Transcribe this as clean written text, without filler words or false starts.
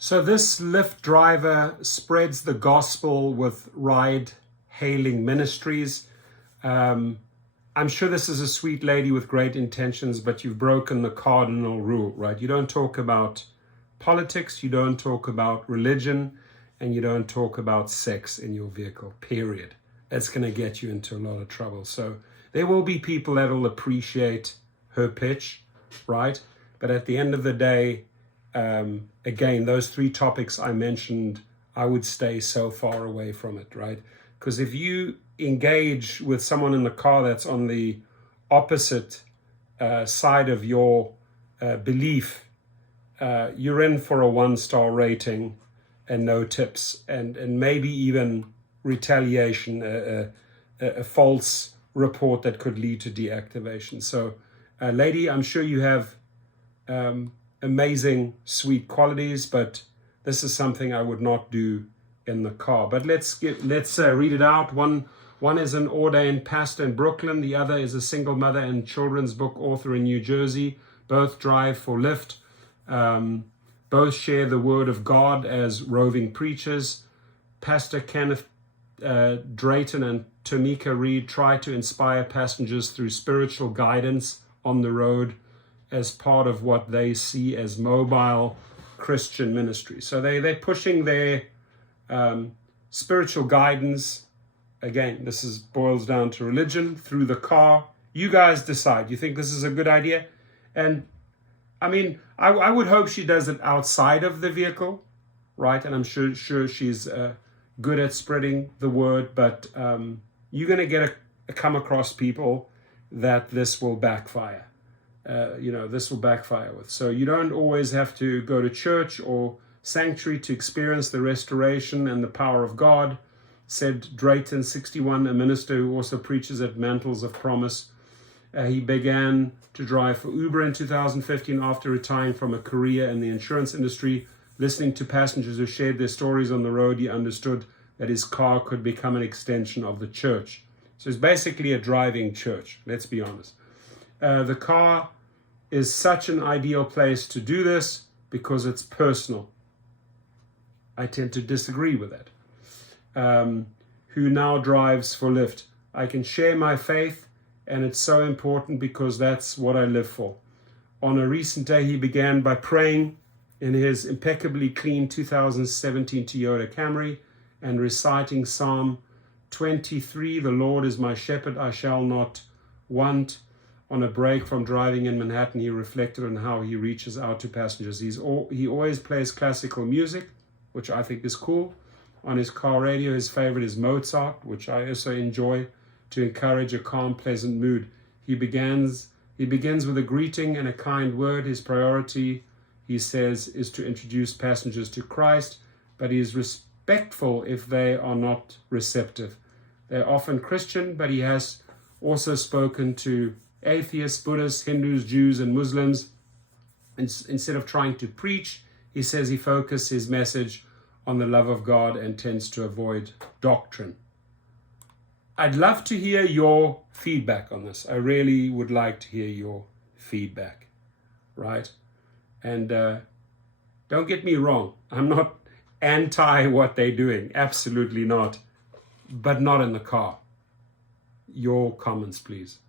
So this Lyft driver spreads the gospel with ride-hailing ministries. I'm sure this is a sweet lady with great intentions, but you've broken the cardinal rule, right? You don't talk about politics, you don't talk about religion, and you don't talk about sex in your vehicle, period. It's going to get you into a lot of trouble. So there will be people that will appreciate her pitch, right? But at the end of the day, again, those three topics I mentioned, I would stay so far away from it, right? Because if you engage with someone in the car that's on the opposite side of your belief, you're in for a 1-star rating and no tips, and maybe even retaliation, a false report that could lead to deactivation. So, lady, I'm sure you have amazing, sweet qualities, but this is something I would not do in the car. But let's read it out. One is an ordained pastor in Brooklyn. The other is a single mother and children's book author in New Jersey. Both drive for Lyft. Both share the word of God as roving preachers. Pastor Kenneth Drayton and Tamika Reed try to inspire passengers through spiritual guidance on the road as part of what they see as mobile Christian ministry. So they're pushing their spiritual guidance. Again, this boils down to religion through the car. You guys decide. You think this is a good idea? And I mean, I would hope she does it outside of the vehicle, right? And I'm sure she's good at spreading the word, but you're going to come across people that this will backfire. This will backfire with. So you don't always have to go to church or sanctuary to experience the restoration and the power of God, said Drayton, 61, a minister who also preaches at Mantles of Promise. He began to drive for Uber in 2015 after retiring from a career in the insurance industry. Listening to passengers who shared their stories on the road, he understood that his car could become an extension of the church. So it's basically a driving church, let's be honest. The car is such an ideal place to do this because it's personal. I tend to disagree with that. Who now drives for Lyft. I can share my faith, and it's so important because that's what I live for. On a recent day, he began by praying in his impeccably clean 2017 Toyota Camry and reciting Psalm 23, "The Lord is my shepherd, I shall not want." On a break from driving in Manhattan, he reflected on how he reaches out to passengers. He always plays classical music, which I think is cool. On his car radio, his favorite is Mozart, which I also enjoy, to encourage a calm, pleasant mood. He begins with a greeting and a kind word. His priority, he says, is to introduce passengers to Christ, but he is respectful if they are not receptive. They're often Christian, but he has also spoken to atheists, Buddhists, Hindus, Jews, and Muslims. Instead of trying to preach, he says he focuses his message on the love of God and tends to avoid doctrine. I'd love to hear your feedback on this. I really would like to hear your feedback, right? And don't get me wrong, I'm not anti what they're doing, absolutely not, but not in the car. Your comments, please.